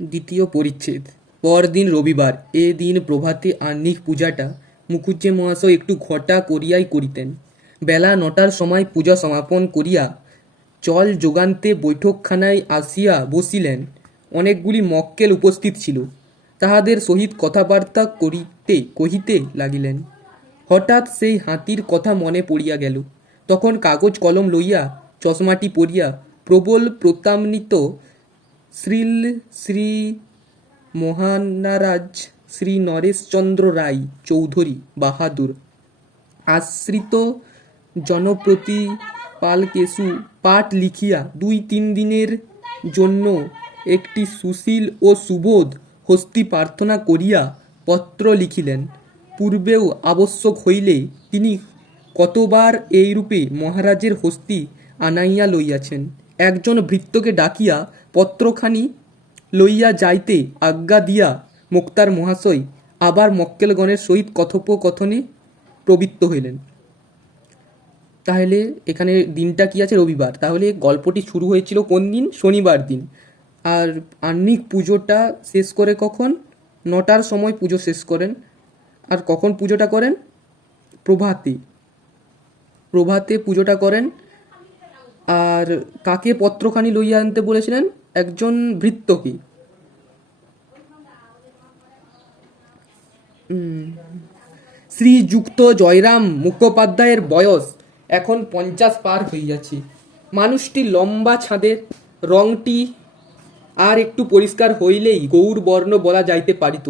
দ্বিতীয় পরিচ্ছেদ। পরদিন রবিবার। এ দিন প্রভাতে আহ্নিক পূজাটা মুখুজ্জে মহাশয় একটু ঘটা করিয়াই করিতেন। বেলা 9টার সময় পূজা সমাপন করিয়া জল যোগান্তে বৈঠকখানায় আসিয়া বসিলেন। অনেকগুলি মক্কেল উপস্থিত ছিল। তাহাদের সহিত কথাবার্তা কহিতে লাগিলেন। হঠাৎ সেই হাতির কথা মনে পড়িয়া গেল। তখন কাগজ কলম লইয়া চশমাটি পরিয়া প্রবল প্রতান্বিত শ্রী মহানারাজ শ্রী নরেশচন্দ্র রায় চৌধুরী বাহাদুর আশ্রিত জনপ্রতিপালকেশু পাঠ লিখিয়া 2-3 দিনের জন্য একটি সুশীল ও সুবোধ হস্তি প্রার্থনা করিয়া পত্র লিখিলেন। পূর্বেও আবশ্যক হইলে তিনি কতবার এইরূপে মহারাজের হস্তি আনাইয়া লইয়াছেন। একজন ভৃত্যকে ডাকিয়া পত্রখানি লইয়া যাইতে আজ্ঞা দিয়া মোক্তার মহাশয় আবার মক্কেলগণের সহিত কথোপকথনে প্রবৃত্ত হইলেন। তাহলে এখানে দিনটা কি আছে? রবিবার। তাহলে গল্পটি শুরু হয়েছিল কোন দিন? শনিবার দিন। আর আহ্নিক পুজোটা শেষ করে কখন? 9টার সময় পুজো শেষ করেন। আর কখন পুজোটা করেন? প্রভাতে। প্রভাতে পুজোটা করেন। আর কাকে পত্রখানি লইয়া আনতে বলেছিলেন? একজন ভৃত্যকে। শ্রীযুক্ত জয়রাম মুখোপাধ্যায়ের বয়স এখন 50 পার হইয়াছে। মানুষটি লম্বা ছাদের, রংটি আর একটু পরিষ্কার হইলেই গৌরবর্ণ বলা যাইতে পারিত।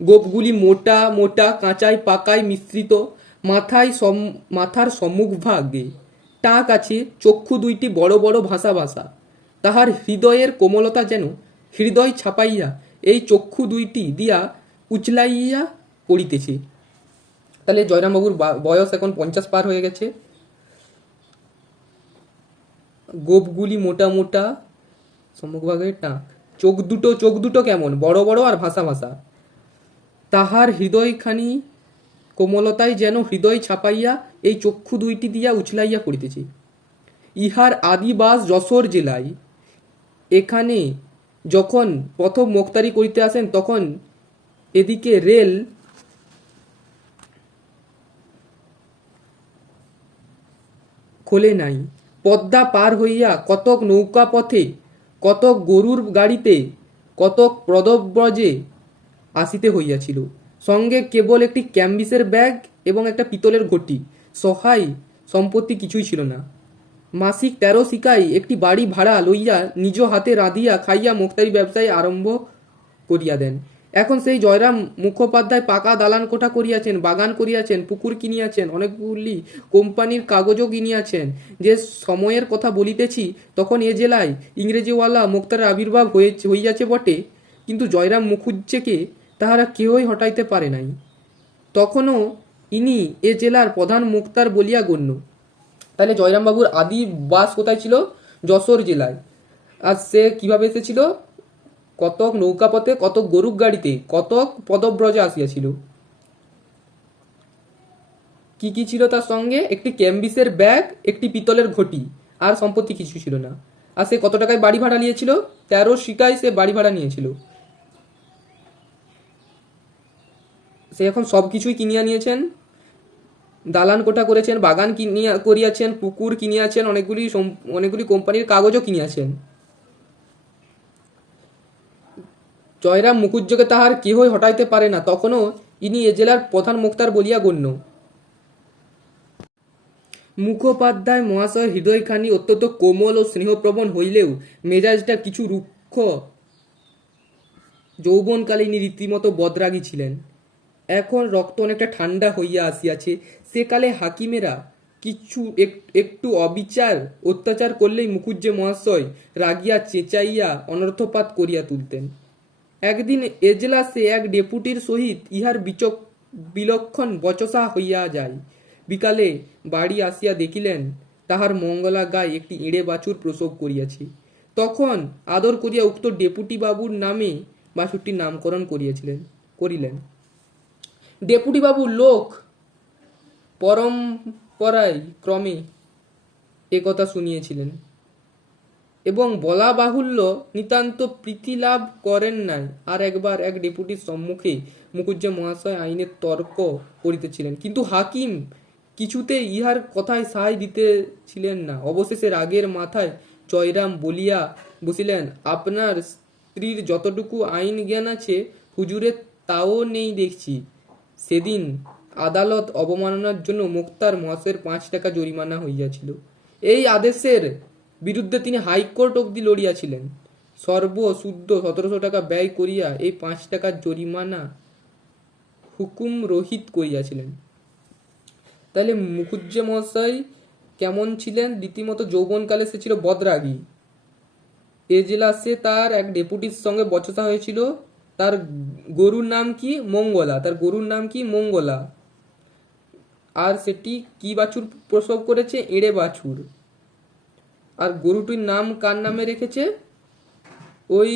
গোপগুলি মোটা মোটা, কাঁচায় পাকায় মিশ্রিত। মাথার সম্মুখভাগে টাক আছে, চক্ষু দুইটি বড় বড় ভাসা ভাসা। তাহার হৃদয়ের কোমলতা যেন হৃদয় ছাপাইয়া এই চক্ষু দুইটি দিয়া উচলাইয়া পড়িতেছে। তাহলে জয়রামবাবুর বয়স এখন 50 পার হয়ে গেছে। গোপগুলি মোটা মোটা, সম্মুখভাগে টাক, চোখ দুটো কেমন? বড় বড় আর ভাসা ভাসা। তাহার হৃদয়খানি কোমলতায় যেন হৃদয় ছাপাইয়া এই চক্ষু দুইটি দিয়া উছলাইয়া পড়িতেছে। ইহার আদিবাস যশোর জেলায়। এখানে যখন প্রথম মোক্তারি করিতে আসেন তখন এদিকে রেল খোলে নাই। পদ্মা পার হইয়া কতক নৌকা পথে, কতক গরুর গাড়িতে, কতক পদব্রজে আসিতে হইয়াছিল। সঙ্গে কেবল একটি ক্যাম্বিসের ব্যাগ এবং একটা পিতলের ঘটি। সহায় সম্পত্তি কিছুই ছিল না। মাসিক 13 শিকায় একটি বাড়ি ভাড়া লইয়া নিজ হাতে রাঁধিয়া খাইয়া মোক্তারি ব্যবসায় আরম্ভ করিয়া দেন। এখন সেই জয়রাম মুখোপাধ্যায় পাকা দালান কোঠা করিয়াছেন, বাগান করিয়াছেন, পুকুর কিনিয়াছেন, অনেকগুলি কোম্পানির কাগজও কিনিয়াছেন। যে সময়ের কথা বলিতেছি তখন এ জেলায় ইংরেজিওয়ালা মোক্তারের আবির্ভাব হইয়াছে বটে, কিন্তু জয়রাম মুখুজ্জেকে তাহারা কেহই হটাইতে পারে নাই। তখনও ইনি এ জেলার প্রধান মুক্তার বলিয়া গণ্য। তাহলে জয়রামবাবুর আদি বাস কোথায় ছিল? যশোর জেলায়। আর সে কিভাবে এসেছিল? কতক নৌকাপথে, কতক গরুর গাড়িতে, কতক পদব্রজে আসিয়াছিল। কি কি ছিল তার সঙ্গে? একটি ক্যাম্বিসের ব্যাগ, একটি পিতলের ঘটি, আর সম্পত্তি কিছু ছিল না। আর সে কত টাকায় বাড়ি ভাড়া নিয়েছিল? 13 শিকায় সে বাড়ি ভাড়া নিয়েছিল। সে এখন সব কিছুই কিনিয়া নিয়েছেন। দালান কোঠা করেছেন, বাগান করিয়াছেন, পুকুর কিনিয়াছেন, অনেকগুলি কোম্পানির কাগজও কিনিয়াছেন। জয়রাম মুখুজ্জকে তাহার কেহই হটাইতে পারে না। তখনও ইনি এ জেলার প্রধান মুক্তার বলিয়া গণ্য। মুখোপাধ্যায় মহাশয়ের হৃদয়খানি অত্যন্ত কোমল ও স্নেহপ্রবণ হইলেও মেজাজটা কিছু রুক্ষ। যৌবনকালে ইনি রীতিমতো বদরাগী ছিলেন। এখন রক্ত অনেকটা ঠান্ডা হইয়া আসিয়াছে। সেকালে হাকিমেরা কিছু একটু অবিচার অত্যাচার করলেই মুখুজ্জে মহাশয় রাগিয়া চেঁচাইয়া অনর্থপাত করিয়া তুলতেন। একদিন এজলাসে এক ডেপুটির সহিত ইহার বিলক্ষণ বচসা হইয়া যায়। বিকালে বাড়ি আসিয়া দেখিলেন তাহার মঙ্গলা গায়ে একটি এঁড়ে বাছুর প্রসব করিয়াছে। তখন আদর করিয়া উক্ত ডেপুটি বাবুর নামে বাছুরটির নামকরণ করিলেন। ডেপুটি বাবু লোক পরম্পরায় ক্রমে একথা শুনিয়েছিলেন। এবং বলা বাহুল্য নিতান্ত প্রীতি লাভ করেন নাই। আর একবার এক ডেপুটির সম্মুখে মুখুজ্জে মহাশয় আইনের তর্ক করিতেছিলেন, কিন্তু হাকিম কিছুতে ইহার কথায় সায় দিতেছিলেন না। অবশেষে রাগের মাথায় জয়রাম বলিয়া বসিলেন, আপনার স্ত্রীর যতটুকু আইন জ্ঞান আছে হুজুরের তাও নেই দেখছি। সেদিন আদালত অবমাননার জন্য মুক্তার মহাশয়ের 5 টাকা জরিমানা হইয়াছিল। এই আদেশের বিরুদ্ধে তিনি হাইকোর্ট অবধি লড়িয়াছিলেন। সর্বশুদ্ধ 1700 টাকা ব্যয় করিয়া এই 5 টাকার জরিমানা হুকুম রহিত করিয়াছিলেন। তাহলে মুখুজ্জে মহাশয় কেমন ছিলেন? রীতিমতো যৌবনকালে সে ছিল বদরাগী। এজলাসে তার এক ডেপুটির সঙ্গে বচসা হয়েছিল। তার গরুর নাম কি? মঙ্গলা। তার গরুর নাম কি? মঙ্গলা। আর সেটি কি বাছুর প্রসব করেছে? এঁড়ে বাছুর। আর গরুটির নাম কার নামে রেখেছে? ওই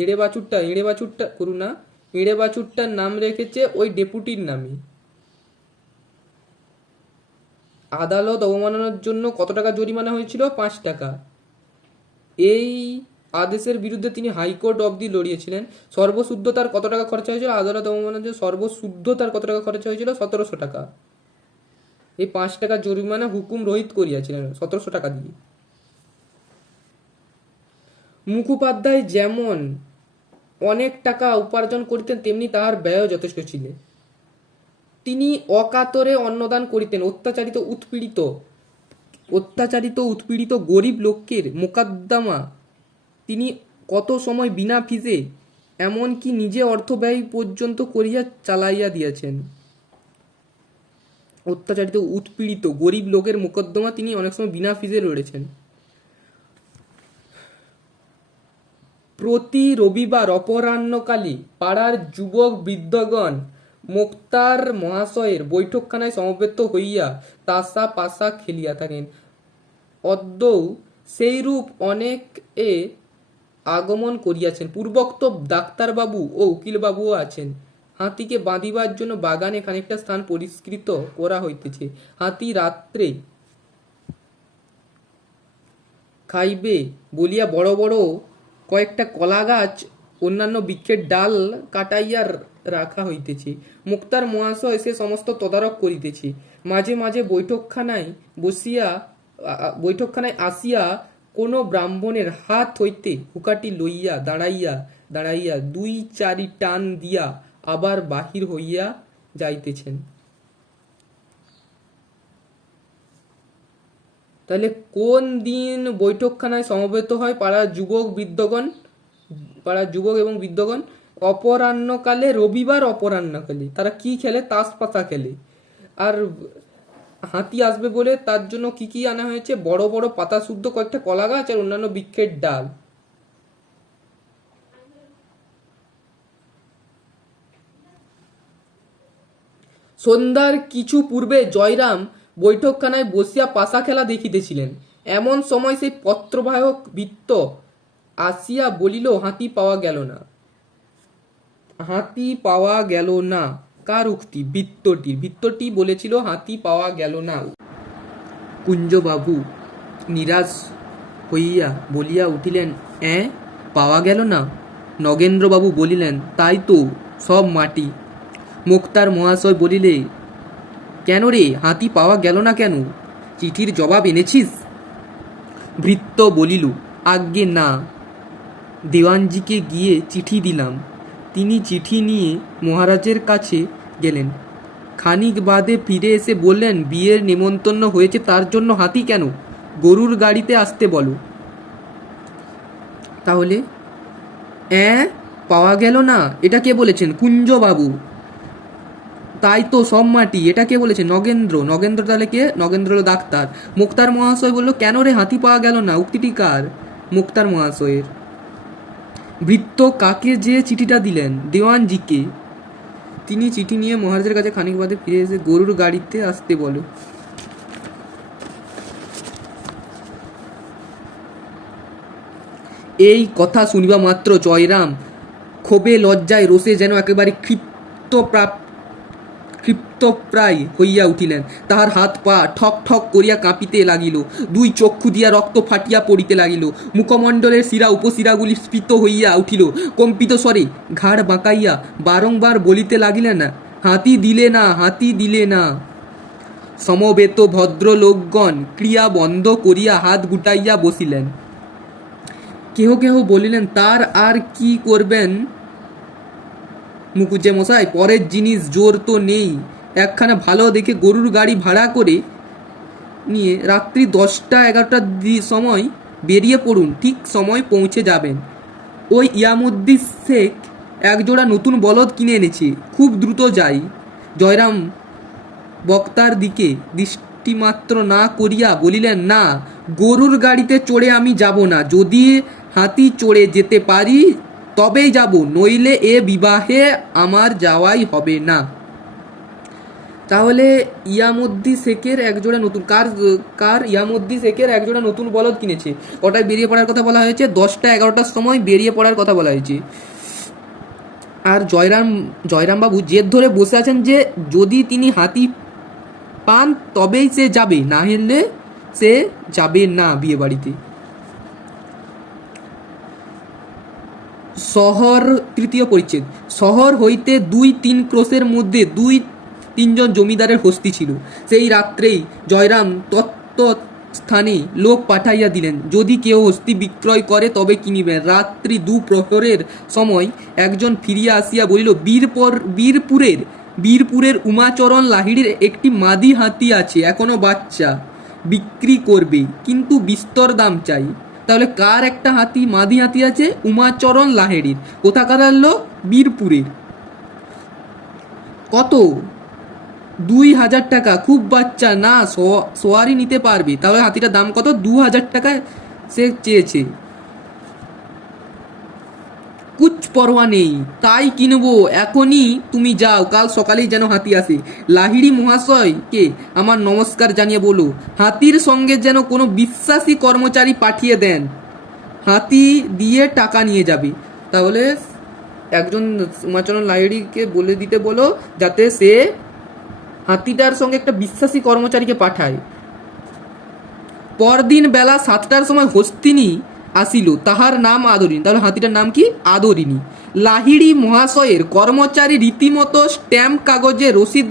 এঁড়ে বাছুরটা গরু না, এঁড়ে বাছুরটার নাম রেখেছে ওই ডেপুটির নামে। আদালত অবমাননার জন্য কত টাকা জরিমানা হয়েছিল? 5 টাকা। এই আদেশের বিরুদ্ধে তিনি হাইকোর্ট অবধি লড়িয়েছিলেন। সর্বশুদ্ধ তার কত টাকা খরচা হয়েছিল? আদালত অবমাননার জন্য সর্বশুদ্ধ তার কত টাকা খরচা হয়েছিল? 1700 টাকা। এই 5 টাকা জরিমানা হুকুম রহিত করিয়াছিলেন 1700 টাকা দিয়ে। মুখোপাধ্যায় যেমন অনেক টাকা উপার্জন করিতেন, তেমনি তাহার ব্যয় যথেষ্ট ছিল। তিনি অকাতরে অন্নদান করিতেন। অত্যাচারিত উৎপীড়িত গরিব লোকের মোকদ্দমা তিনি কত সময় বিনা ফিজে, এমনকি নিজে অর্থ ব্যয় পর্যন্ত করিয়া চালাইয়া দিয়েছেন। অত্যাচারিত উৎপীড়িত গরিব লোকের মোকদ্দমা তিনি অনেক সময় বিনা ফিজে লড়েছেন। প্রতি রবিবার অপরাহ্নকালে পাড়ার যুবক বৃদ্ধগণ মোক্তার মহাশয়ের বৈঠকখানায় সমবেত হইয়া তাসা পাশা খেলিয়া থাকেন। অদ্যও সেইরূপ অনেক আগমন করিয়াছেন। পূর্বোক্ত ডাক্তারবাবু ও উকিলবাবুও আছেন। হাতিকে বাঁধিবার জন্য বাগানে খানিকটা স্থান পরিষ্কৃত করা হইতেছে। হাতি রাত্রে খাইবে বলিয়া বড় বড় কয়েকটা কলা গাছ অন্যান্য বৃক্ষের ডাল কাটাইয়া রাখা হইতেছে। মুক্তার মহাশয় সে সমস্ত তদারক করিতেছে। মাঝে মাঝে বৈঠকখানায় আসিয়া কোনো ব্রাহ্মণের হাত হইতে হুকাটি লইয়া দাঁড়াইয়া 2-4 টান দিয়া আবার বাহির হইয়া যাইতেছেন। তাহলে কোন দিন বৈঠকখানায় সমবেত হয় পাড়ার যুবক এবং বৃদ্ধগণ? অপরাহ্নকালে, রবিবার অপরাহ্নকালে। তারা কি খেলে? তাস পাতা খেলে। আর হাতি আসবে বলে তার জন্য কি কি আনা হয়েছে? বড় বড় পাতা শুদ্ধ কয়েকটা কলা গাছ আর অন্যান্য বৃক্ষের ডাল। সন্ধ্যার কিছু পূর্বে জয়রাম বৈঠকখানায় বসিয়া পাশা খেলা দেখিতেছিলেন। এমন সময় সেই পত্রবাহক ভৃত্য আসিয়া বলিল, হাতি পাওয়া গেল না। হাতি পাওয়া গেল না কার উক্তি? ভৃত্যটি বলেছিল হাতি পাওয়া গেল না। কুঞ্জবাবু নিরাশ হইয়া বলিয়া উঠিলেন, পাওয়া গেল না? নগেন্দ্রবাবু বলিলেন, তাই তো, সব মাটি। মুক্তার মহাশয় বলিলে, কেন রে, হাতি পাওয়া গেল না কেন? চিঠির জবাব এনেছিস? ভৃত্য বলিল, আজ্ঞে না, দেওয়ানজিকে গিয়ে চিঠি দিলাম। তিনি চিঠি নিয়ে মহারাজের কাছে গেলেন। খানিক বাদে ফিরে এসে বললেন, বিয়ের নিমন্ত্রণ হয়েছে, তার জন্য হাতি কেন? গরুর গাড়িতে আসতে বলো। তাহলে পাওয়া গেল না, এটা কে বলেছেন? কুঞ্জবাবু। তাই তো, সব মাটি। এটা কে বলেছে? নগেন্দ্র। তাহলে কে? নগেন্দ্র হলো ডাক্তার। মুক্তার মহাশয় বলল, কেন রে, হাতি পাওয়া গেল না? উক্তিটি কার? মুক্তার মহাশয়ের। ভৃত্য কাকে যে চিঠিটা দিলেন? দেওয়ানজিকে। তিনি চিঠি নিয়ে মহারাজের কাছে খানিক বাদে ফিরে এসে গরুর গাড়িতে আসতে বলো। এই কথা শুনিবা মাত্র জয়রাম ক্ষোভে লজ্জায় রোষে যেন একেবারে ক্ষিপ্তপ্রায় হইয়া উঠিলেন। তাহার হাত পা ঠক ঠক করিয়া কাঁপিতে লাগিল, দুই চক্ষু দিয়া রক্ত ফাটিয়া পড়িতে লাগিল, মুখমণ্ডলের শিরা উপশিরাগুলি স্ফীত হইয়া উঠিল। কম্পিত স্বরে ঘাড় বাঁকাইয়া বারংবার বলিতে লাগিলেন, হাতি দিলে না, হাতি দিলে না। সমবেত ভদ্রলোকগণ ক্রিয়া বন্ধ করিয়া হাত গুটাইয়া বসিলেন। কেহ কেহ বলিলেন, তার আর কি করবেন মুখুজ্জে মশাই, পরের জিনিস জোর তো নেই, একখানা ভালো দেখে গরুর গাড়ি ভাড়া করে নিয়ে রাত্রি 10টা-11টার সময় বেরিয়ে পড়ুন, ঠিক সময় পৌঁছে যাবেন। ওই ইয়ামুদ্দিন শেখ একজোড়া নতুন বলদ কিনে এনেছে, খুব দ্রুত যাই। জয়রাম বক্তার দিকে দৃষ্টিমাত্র না করিয়া বলিলেন, না, গরুর গাড়িতে চড়ে আমি যাব না, যদি হাতি চড়ে যেতে পারি তবেই যাব, নইলে এ বিবাহে আমার যাওয়াই হবে না। তাহলে ইয়ামুদ্দিন শেখের একজোড়া নতুন ইয়ামুদ্দিন শেখের একজোড়া নতুন বলদ কিনেছে। ওটায় বেরিয়ে পড়ার কথা বলা হয়েছে, 10টা-11টার সময় বেরিয়ে পড়ার কথা বলা হয়েছে। আর জয়রামবাবু জেদ ধরে বসে আছেন যে যদি তিনি হাতি পান তবেই সে যাবে, না হলে সে যাবে না বিয়ে বাড়িতে। শহর, তৃতীয় পরিচ্ছেদ। শহর হইতে 2-3 ক্রোশের মধ্যে 2-3 জন জমিদারের হস্তি ছিল। সেই রাত্রেই জয়রাম স্থানে লোক পাঠাইয়া দিলেন, যদি কেউ হস্তি বিক্রয় করে তবে কিনিবেন। রাত্রি 2 প্রহরের সময় একজন ফিরিয়া আসিয়া বলিল, বীরপুরের উমাচরণ লাহিড়ির একটি মাদি হাতি আছে, এখনো বাচ্চা, বিক্রি করবে, কিন্তু বিস্তর দাম চাই। তাহলে কার একটা মাদি হাতি আছে? উমাচরণ লাহিড়ির। কোথাকার লোক? বীরপুরের। কত? 2000 টাকা। খুব বাচ্চা না, সোয়ারি নিতে পারবে। তাহলে হাতিটার দাম কত? 2000 টাকা সে চেয়েছে। কুছ পরোয়া নেই, তাই কিনবো, এখনই তুমি যাও, কাল সকালেই যেন হাতি আসে। লাহিড়ি মহাশয়কে আমার নমস্কার জানিয়ে বলো, হাতির সঙ্গে যেন কোনো বিশ্বাসী কর্মচারী পাঠিয়ে দেন, হাতি দিয়ে টাকা নিয়ে যাবে। তাহলে একজন উমাচরণ লাহিড়িকে বলে দিতে বলো যাতে সে হাতিটার সঙ্গে একটা বিশ্বাসী কর্মচারীকে পাঠায়। পরদিন বেলা 7টার সময় হস্তিনী আসিল, তাহার নাম আদরিনী। তাহলে হাতিটার নাম কি? আদরিনী। লাহিড়ি মহাশয়ের কর্মচারী রীতিমতো স্ট্যাম্প কাগজে রসিদ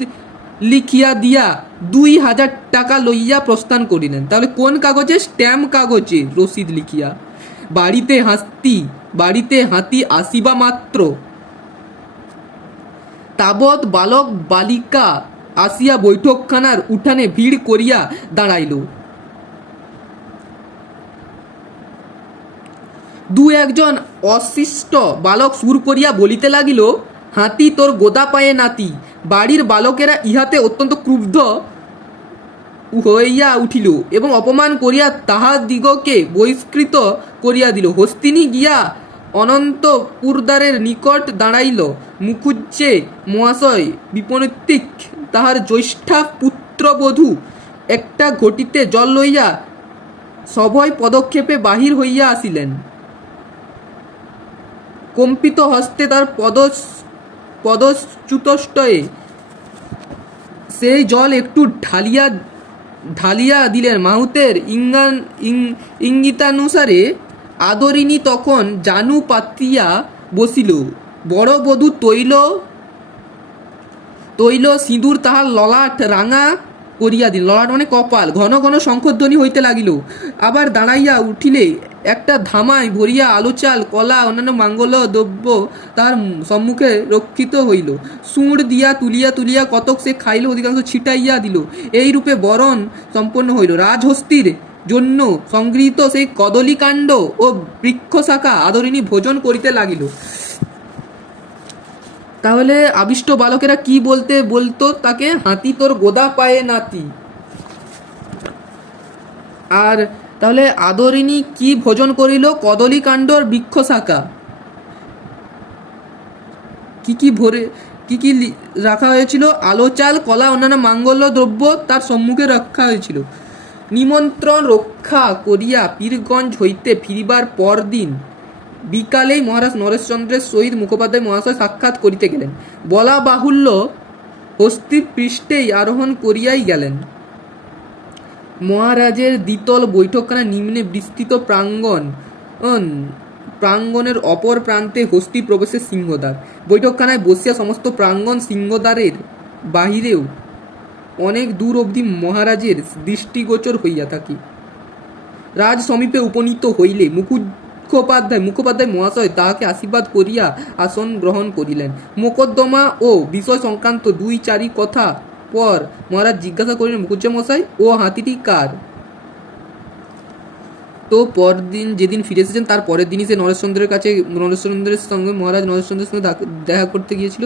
লিখিয়া দিয়া 2000 টাকা লইয়া প্রস্থান করিলেন। তাহলে কোন কাগজে? স্ট্যাম্প কাগজে রসিদ লিখিয়া। বাড়িতে হাতি আসিবা মাত্র তাবৎ বালক বালিকা আসিয়া বৈঠকখানার উঠানে ভিড় করিয়া দাঁড়াইল। 2-1 অশিষ্ট বালক সুর করিয়া বলিতে লাগিল, হাতি তোর গোদা পায়ে নাতি। বাড়ির বালকেরা ইহাতে অত্যন্ত ক্রুদ্ধ হইয়া উঠিল এবং অপমান করিয়া তাহাদিগকে বহিষ্কৃত করিয়া দিল। হস্তিনী গিয়া অনন্তপুরদ্বারের নিকট দাঁড়াইল। মুখুজ্জে মহাশয় বিপরীতিক তাহার জ্যেষ্ঠা পুত্রবধূ একটা ঘটিতে জল লইয়া সভয় পদক্ষেপে বাহির হইয়া আসিলেন। কম্পিত হস্তে তার পদচ্যুতষ্টয়ে সেই জল একটু ঢালিয়া দিলেন। মাহুতের ইঙ্গিতানুসারে আদরিনী তখন জানু পাতিয়া বসিল। বড় বধূ তৈল সিঁদুর তাহার ললাট রাঙা করিয়া দিল। ললাট মানে কপাল। ঘন ঘন শঙ্খধ্বনি হইতে লাগিল। আবার দাঁড়াইয়া উঠিলে একটা ধামায় ভরিয়া আলু চাল, কলা, অন্যান্য মাঙ্গল্য দ্রব্য তাহার সম্মুখে রক্ষিত হইল। সুঁড় দিয়া তুলিয়া কতক সে খাইল, অধিকাংশ ছিটাইয়া দিল। এই রূপে বরণ সম্পন্ন হইল। রাজহস্তির জন্য সংগৃহীত সেই কদলীকাণ্ড ও বৃক্ষশাখা আদরিনী ভোজন করিতে লাগিল। তাহলে আবিষ্ট বালকেরা কি বলতো তাকে? হাতি তোর গোদা পায়ে নাতি। আর তাহলে আদরিনী কি ভোজন করিল? কদলীকাণ্ডর বৃক্ষশাখা। কি কি রাখা হয়েছিল? আলো চাল, কলা, অন্যান্য মাঙ্গল্য দ্রব্য তার সম্মুখে রাখা হয়েছিল। নিমন্ত্রণ রক্ষা করিয়া পীরগঞ্জ হইতে ফিরিবার পরদিন বিকালেই মহারাজ নরেশচন্দ্রের সহিত মুখোপাধ্যায় মহাশয় সাক্ষাৎ করিতে গেলেন। বলা বাহুল্য হস্তি পৃষ্ঠেই আরোহণ করিয়াই গেলেন। মহারাজের দ্বিতল বৈঠকখানা নিম্নে বিস্তৃত প্রাঙ্গণের অপর প্রান্তে হস্তি প্রবেশের সিংহদ্বার। বৈঠকখানায় বসিয়া সমস্ত প্রাঙ্গণ সিংহদ্বারের বাহিরেও অনেক দূর অবধি মহারাজের দৃষ্টিগোচর হইয়া থাকি। রাজ সমীপে উপনীত হইলে মুখোপাধ্যায় মহাশয় তাহাকে আশীর্বাদ করিয়া আসন গ্রহণ করিলেন। মোকদ্দমা ও বিষয় সংক্রান্ত 2-4 কথা পর মহারাজ জিজ্ঞাসা করিলেন, মুখুজ্জে মশাই, ও হাতিটি কার? তো পরদিন যেদিন ফিরে এসেছেন তার পরের দিনই সে নরেশচন্দ্রের সঙ্গে মহারাজ নরেশচন্দ্রের সঙ্গে দেখা করতে গিয়েছিল।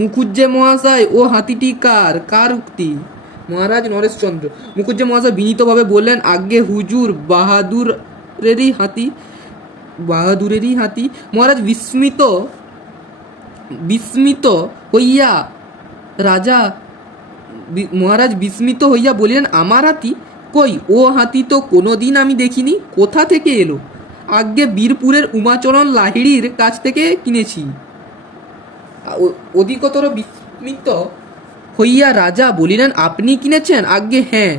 মুখুজ্জে মহাশয়, ও হাতিটি কার? কার উক্তি? মহারাজ নরেশচন্দ্র। মুখুজ্জে মহাশয় বিনীতভাবে বললেন, আজ্ঞে হুজুর, বাহাদুরেরই হাতি। মহারাজ বিস্মিত হইয়া বলিলেন, আমার হাতি? কই, ও হাতি তো কোনোদিন আমি দেখিনি। কোথা থেকে এলো? আজ্ঞে বীরপুরের উমাচরণ লাহিড়ির কাছ থেকে কিনেছি। অধিকতর বিস্মিত হইয়া রাজা বলিলেন, আপনি কিনেছেন? আজ্ঞে হ্যাঁ।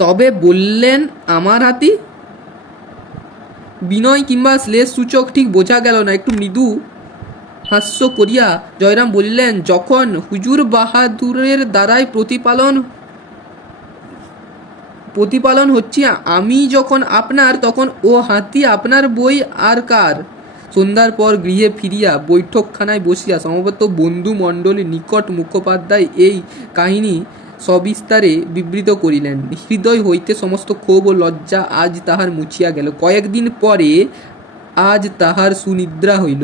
তবে বললেন আমার হাতি? বিনয় কিংবা শ্লেষ সূচক ঠিক বোঝা গেল না। একটু মৃদু হাস্য করিয়া জয়রাম বলিলেন, যখন হুজুর বাহাদুরের দ্বারাই প্রতিপালন হচ্ছি আমি যখন আপনার, তখন ও হাতি আপনার বই আর কার? সন্ধ্যার পর গৃহে ফিরিয়া বৈঠকখানায় বসিয়া সমবেত বন্ধুমণ্ডলীর নিকট মুখোপাধ্যায় এই কাহিনী সবিস্তারে বিবৃত করিলেন। হৃদয় হইতে সমস্ত ক্ষোভ ও লজ্জা আজ তাহার মুছিয়া গেল। কয়েকদিন পরে আজ তাহার সুনিদ্রা হইল।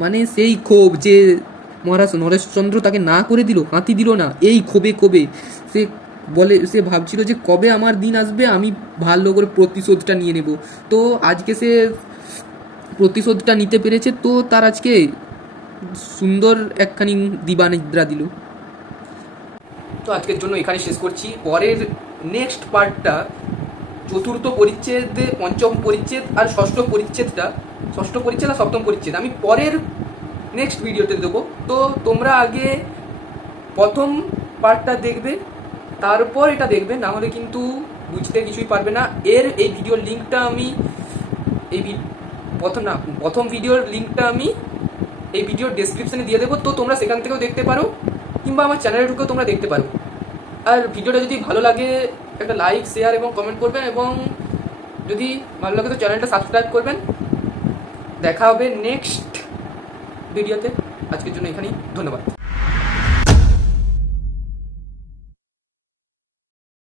মানে সেই ক্ষোভ যে মহারাজ নরেশচন্দ্র তাকে না করে দিল, হাতি দিল না, এই ক্ষোভে সে ভাবছিল যে কবে আমার দিন আসবে, আমি ভালো করে প্রতিশোধটা নিয়ে নেব। তো আজকে সে প্রতিশোধটা নিতে পেরেছে, তো তার আজকে সুন্দর একখানি দিবানিদ্রা দিল। তো আজকের জন্য এখানে শেষ করছি। পরের নেক্সট পার্টটা চতুর্থ পরিচ্ছেদে, পঞ্চম পরিচ্ছেদ আর ষষ্ঠ পরিচ্ছেদ আর সপ্তম পরিচ্ছেদ আমি পরের নেক্সট ভিডিওতে দেবো। তো তোমরা আগে প্রথম পার্টটা দেখবে, তারপর এটা দেখবে, না হলে কিন্তু বুঝতে কিছুই পারবে না। এই ভিডিওর লিঙ্কটা আমি প্রথম ভিডিওর লিঙ্কটা আমি এই ভিডিওর ডেসক্রিপশনে দিয়ে দেবো। তো তোমরা সেখান থেকেও দেখতে পারো, কিংবা আমার চ্যানেলে ঢুকেও তোমরা দেখতে পারো। আর ভিডিওটা যদি ভালো লাগে একটা লাইক, শেয়ার এবং কমেন্ট করবেন, এবং যদি ভালো লাগে তো চ্যানেলটা সাবস্ক্রাইব করবেন। দেখা হবে নেক্সট ভিডিওতে। আজকের জন্য এখানেই, ধন্যবাদ।